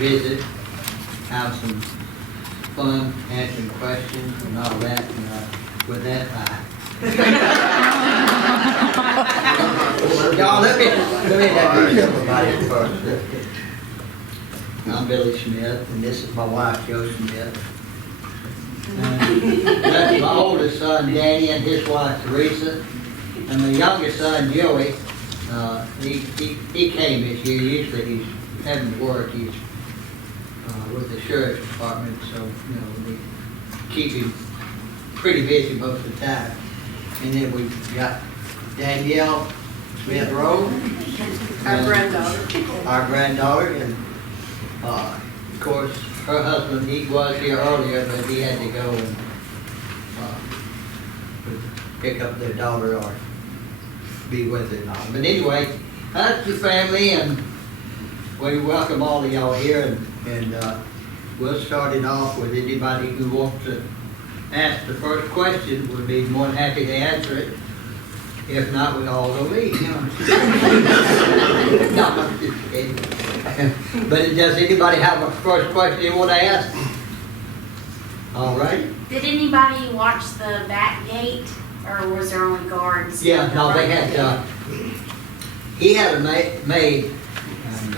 visit, have some fun, answering questions and all that, and with that, y'all, let me introduce everybody first. I'm Billy Smith, and this is my wife, Joe Smith. That's my oldest son, Danny, and his wife, Teresa. And my youngest son, Joey, he came this year. Usually he's having to work. He's with the sheriff's department, so, we keep him pretty busy most of the time. And then we've got Danielle Smith Rowe. Our granddaughter, and of course, her husband, he was here earlier, but he had to go and pick up their daughter or be with her and all. But anyway, that's the family, and we welcome all of y'all here, and we'll start it off with anybody who wants to ask the first question. We'll be more than happy to answer it. If not, we all go leave. No, I'm just kidding. But does anybody have a first question they want to ask? All right. Did anybody watch the back gate, or was there only guards? Yeah, no, they had, he had a maid, and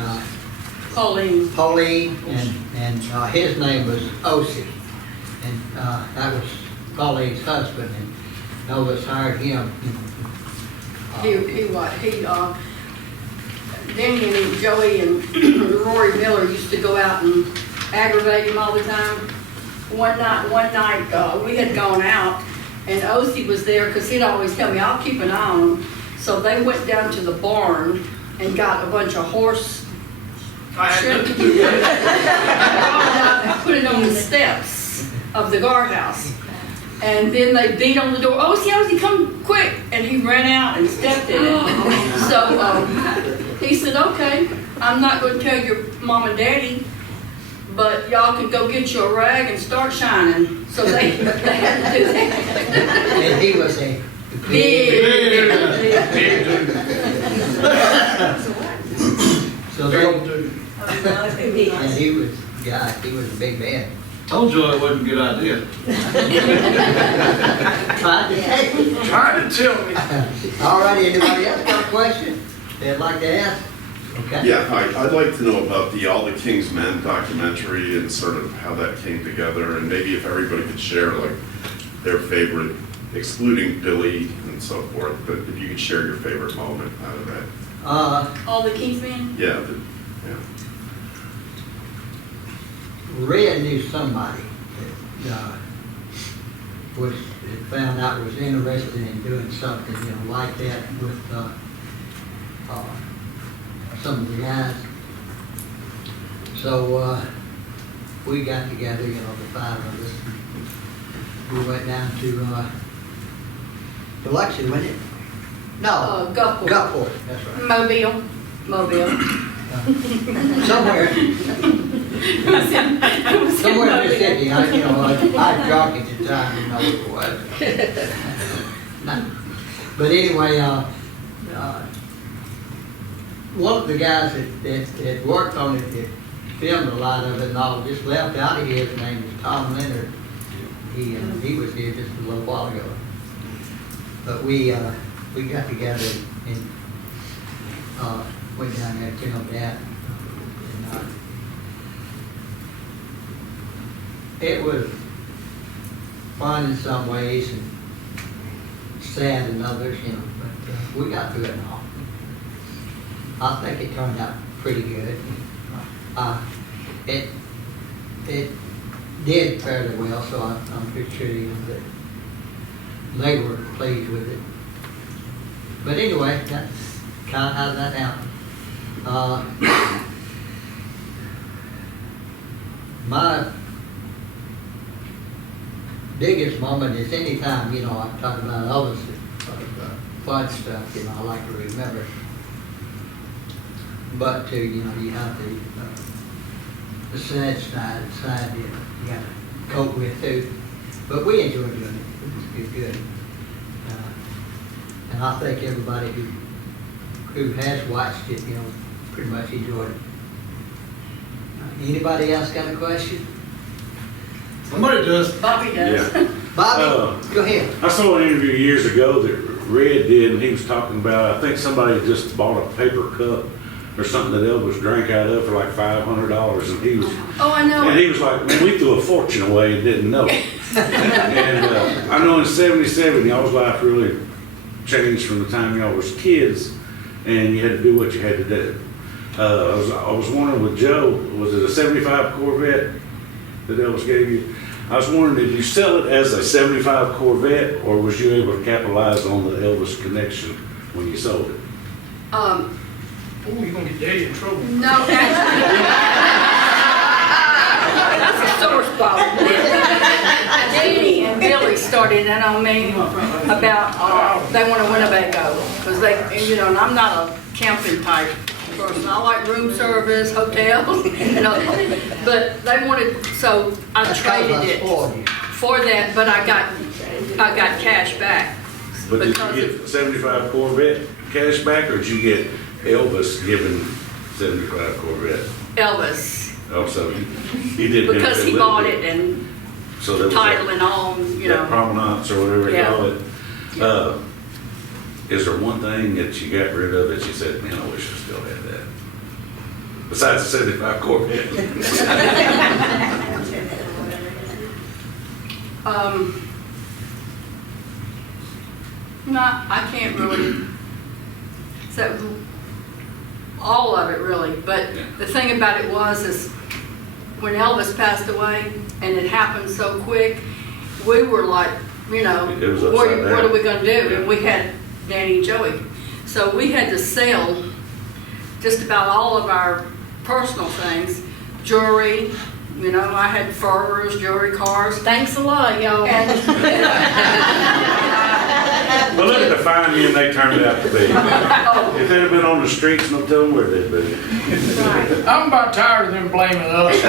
Pauline, and his name was Osi, and that was Pauline's husband, and Elvis hired him. Danny and Joey and Rory Miller used to go out and aggravate him all the time. One night we had gone out, and Osi was there because he'd always tell me, I'll keep an eye on him. So they went down to the barn and got a bunch of horse shit to put it on the steps of the guardhouse. And then they beat on the door, Osi, come quick. And he ran out and stepped in it. So he said, okay, I'm not going to tell your mom and daddy, but y'all can go get you a rag and start shining. So they had to do that. And he was a So they, and he was a big man. Told you it wasn't a good idea. Tried to tell me. All righty, anybody else got a question they'd like to ask? Okay. Yeah, hi. I'd like to know about the All the King's Men documentary and sort of how that came together, and maybe if everybody could share like their favorite, excluding Billy and so forth, but if you could share your favorite moment out of that. All the King's Men? Yeah. Red knew somebody that found out was interested in doing something, like that with some of the guys. So we got together, the five of us. We went down to Biloxi, wasn't it? No, Gulfport. Gulfport, that's right. Mobile. Somewhere in Mississippi. I drunk at the time, didn't know what it was. No. But anyway, one of the guys that worked on it, that filmed a lot of it and all, just left out of here. His name is Tom Leonard. He was here just a little while ago. But we got together and went down there and filmed that. It was fun in some ways and sad in others, but we got through it all. I think it turned out pretty good. It did fairly well, so I'm pretty sure that they were pleased with it. But anyway, that's kind of how that happened. My biggest moment is anytime, I talk about others, fun stuff, I like to remember. But too, you have the sad side you got to cope with too. But we enjoy doing it. It's good. And I think everybody who has watched it, pretty much enjoyed it. Anybody else got a question? Somebody does. Bobby does. Yeah. Bobby, go ahead. I saw an interview years ago that Red did, and he was talking about, I think somebody just bought a paper cup or something that Elvis drank out of for like $500, and he was, Oh, I know. and he was like, man, we threw a fortune away and didn't know it. And I know in '77, y'all's life really changed from the time y'all was kids, and you had to do what you had to do. I was wondering with Joe, was it a '75 Corvette that Elvis gave you? I was wondering, did you sell it as a '75 Corvette, or was you able to capitalize on the Elvis connection when you sold it? Oh, you're gonna get daddy in trouble. No, actually. That's a sore spot. Danny and Billy started in on me about, they want a Winnebago, because they, you know, and I'm not a camping type person. I like room service, hotels, you know, but they wanted, so I That's 'cause traded I it spoiled you. for that, but I got cash back. But did Because you get '75 Corvette cash back, or did you get Elvis giving '75 Corvette? Elvis, Oh, so he did. because benefit he a little bought bit. it and So there was title that- and all, you that know. provenance or whatever you Yeah. call it. Is there one thing that you got rid of that you said, man, I wish I still had that? Besides the '75 Corvette. No, I can't really, so, all of it really, but Yeah. the thing about it is when Elvis passed away, and it happened so quick, we were like, you know, It was upside what are down. we gonna do? Yeah. And we had Danny and Joey. So we had to sell just about all of our personal things, jewelry, you know, I had furs, jewelry, cars. Thanks a lot, y'all. And But look at the fine men they turned out to be. Oh, If they'd have been on the streets, no telling where they'd be. right. I'm about tired of them blaming us. I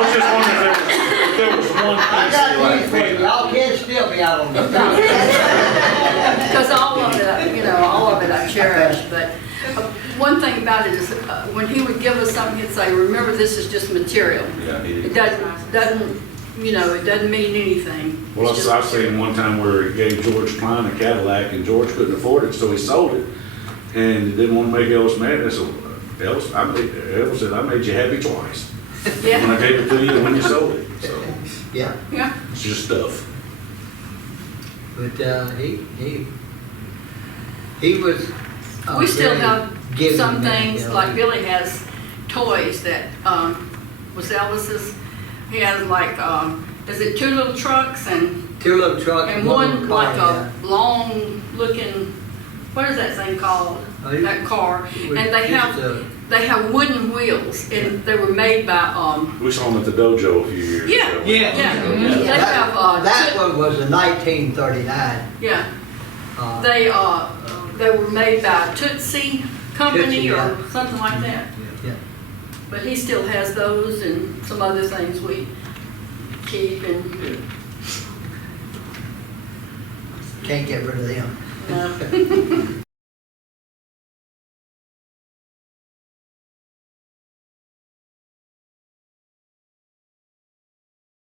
was just wondering if there was one I piece got you news like, for you, man, y'all kids still be out on the street. Because all of it, you know, all of it I cherish, but one thing about it is, when he would give us something, he'd say, remember, this is just material. yeah, he It did. doesn't, you know, it doesn't mean anything. Well, It's just I've seen one time where he gave George Klein a Cadillac and George couldn't afford it, so he sold it. And he didn't want to make Elvis mad. I said, Elvis said, I made you happy twice. When Yeah, I gave it to you and when you sold it. So Yeah, yeah, it's just stuff. but, he was. we still very have giving some man, things, you know. like Billy has toys that, was Elvis's. He has like, is it 2 little trucks and Two little trucks. And little one car, like a long looking, what is that thing called? Oh, you- That car. It was And they just have wooden wheels and they were made by, We saw him at the dojo a few years Yeah. ago. Yeah. yeah. Yeah, They have, that one was a 1939. yeah, uh, they were made by Tootsie Company Tootsie, or yeah. something like that. Yeah. But he still has those and some other things we keep and, Can't get rid of them.